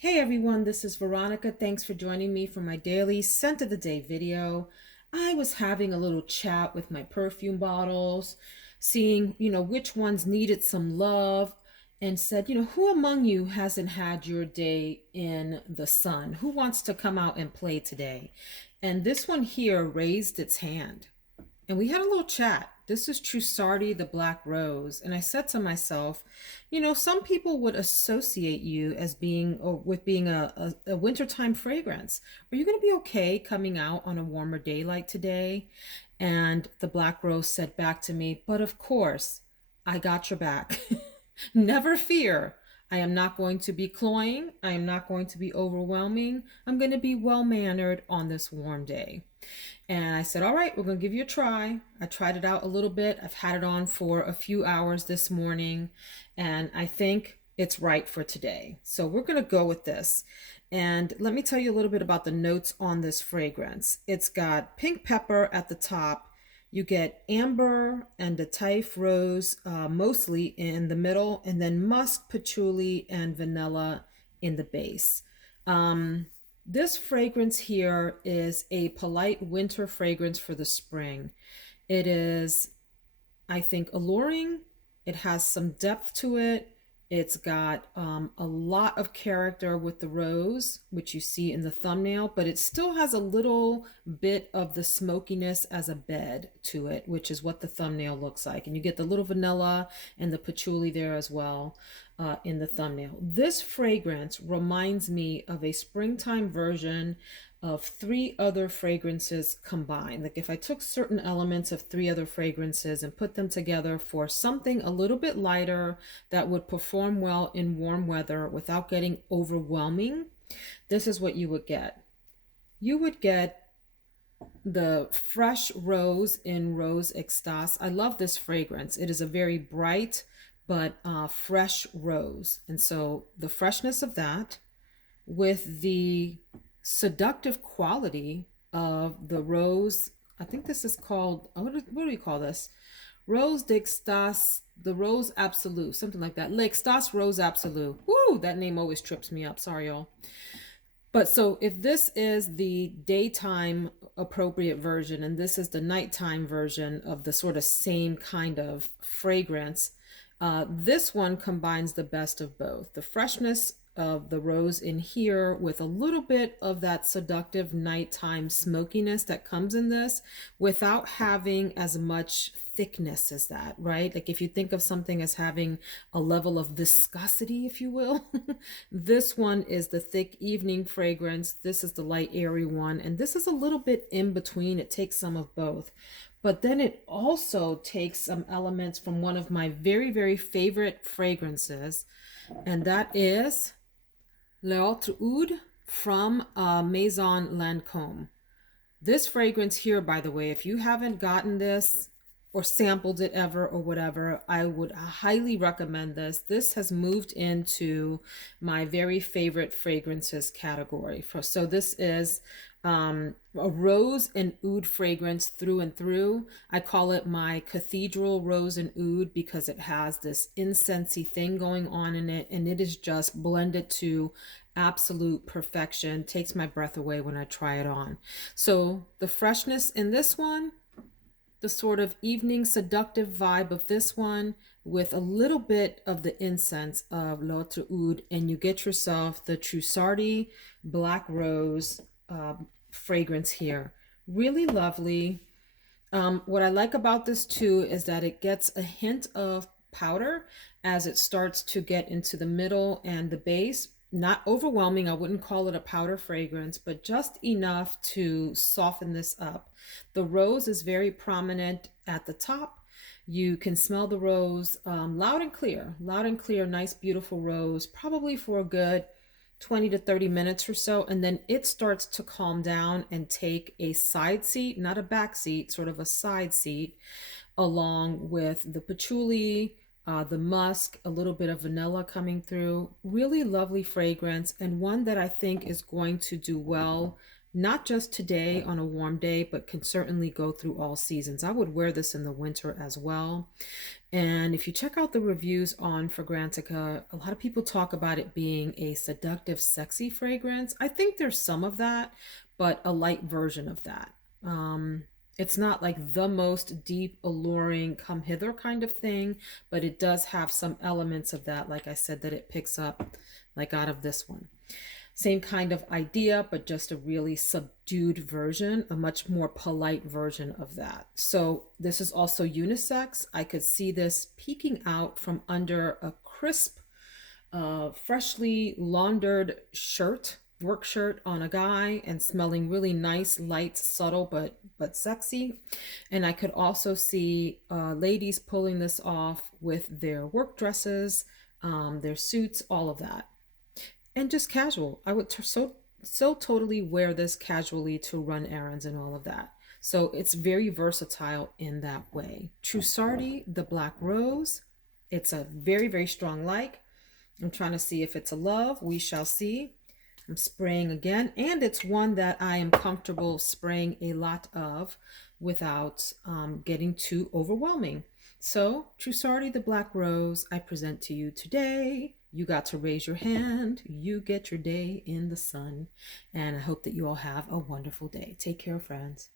Hey everyone, this is Veronica. Thanks for joining me for my daily scent of the day video. I was having a little chat with my perfume bottles, seeing, which ones needed some love, and said, who among you hasn't had your day in the sun? Who wants to come out and play today? And this one here raised its hand. And we had a little chat. This is Trussardi, the Black Rose. And I said to myself, some people would associate you as being, or with being a wintertime fragrance. Are you going to be okay coming out on a warmer day like today? And the Black Rose said back to me, but of course, I got your back. Never fear. I am not going to be cloying. I am not going to be overwhelming. I'm going to be well mannered on this warm day. And I said, all right, we're going to give you a try. I tried it out a little bit. I've had it on for a few hours this morning, and I think it's right for today. So we're going to go with this. And let me tell you a little bit about the notes on this fragrance. It's got pink pepper at the top. You get amber and Datif rose mostly in the middle, and then musk, patchouli, and vanilla in the base. This fragrance here is a polite winter fragrance for the spring. It is, I think, alluring. It has some depth to it. It's got a lot of character with the rose, which you see in the thumbnail, but it still has a little bit of the smokiness as a bed to it, which is what the thumbnail looks like. And you get the little vanilla and the patchouli there as well in the thumbnail. This fragrance reminds me of a springtime version of three other fragrances combined. Like if I took certain elements of three other fragrances and put them together for something a little bit lighter that would perform well in warm weather without getting overwhelming, this is what you would get. You would get the fresh rose in Rose Extase. I love this fragrance. It is a very bright but fresh rose. And so the freshness of that with the seductive quality of the rose. I think this is called, what do we call this? Rose d'Extase, the Rose Absolue, something like that. L'Extase Rose Absolue. Woo, that name always trips me up. Sorry, y'all. But so if this is the daytime appropriate version and this is the nighttime version of the sort of same kind of fragrance, this one combines the best of both. The freshness of the rose in here with a little bit of that seductive nighttime smokiness that comes in this without having as much thickness as that, right? Like if you think of something as having a level of viscosity, if you will, this one is the thick evening fragrance. This is the light airy one. And this is a little bit in between. It takes some of both. But then it also takes some elements from one of my very, very favorite fragrances, and that is L'Autre Oud from Maison Lancôme. This fragrance here, by the way, if you haven't gotten this or sampled it ever or whatever, I would highly recommend this. This has moved into my very favorite fragrances category. So this is a rose and oud fragrance through and through. I call it my cathedral rose and oud because it has this incensey thing going on in it, and it is just blended to absolute perfection. Takes my breath away when I try it on. So the freshness in this one, the sort of evening seductive vibe of this one with a little bit of the incense of L'Autre Oud, and you get yourself the Trussardi Black Rose fragrance here. Really lovely. What I like about this too is that it gets a hint of powder as it starts to get into the middle and the base. Not overwhelming. I wouldn't call it a powder fragrance, but just enough to soften this up. The rose is very prominent at the top. You can smell the rose loud and clear, nice, beautiful rose, probably for a good 20 to 30 minutes or so. And then it starts to calm down and take a side seat, not a back seat, sort of a side seat, along with the patchouli, the musk, a little bit of vanilla coming through. Really lovely fragrance, and one that I think is going to do well not just today on a warm day, but can certainly go through all seasons. I would wear this in the winter as well. And if you check out the reviews on Fragrantica, a lot of people talk about it being a seductive, sexy fragrance. I think there's some of that, but a light version of that. Um, it's not like the most deep, alluring, come hither kind of thing, but it does have some elements of that, like I said, that it picks up, like out of this one. Same kind of idea, but just a really subdued version, a much more polite version of that. So this is also unisex. I could see this peeking out from under a crisp, freshly laundered shirt, work shirt on a guy, and smelling really nice, light, subtle, but sexy. And I could also see ladies pulling this off with their work dresses, their suits, all of that, and just casual. I would so totally wear this casually to run errands and all of that. So it's very versatile in that way. Trussardi, the Black Rose. It's a very strong like. I'm trying to see if it's a love. We shall see. I'm spraying again, and it's one that I am comfortable spraying a lot of without getting too overwhelming. So, Trussardi the Black Rose, I present to you today. You got to raise your hand. You get your day in the sun. And I hope that you all have a wonderful day. Take care, friends.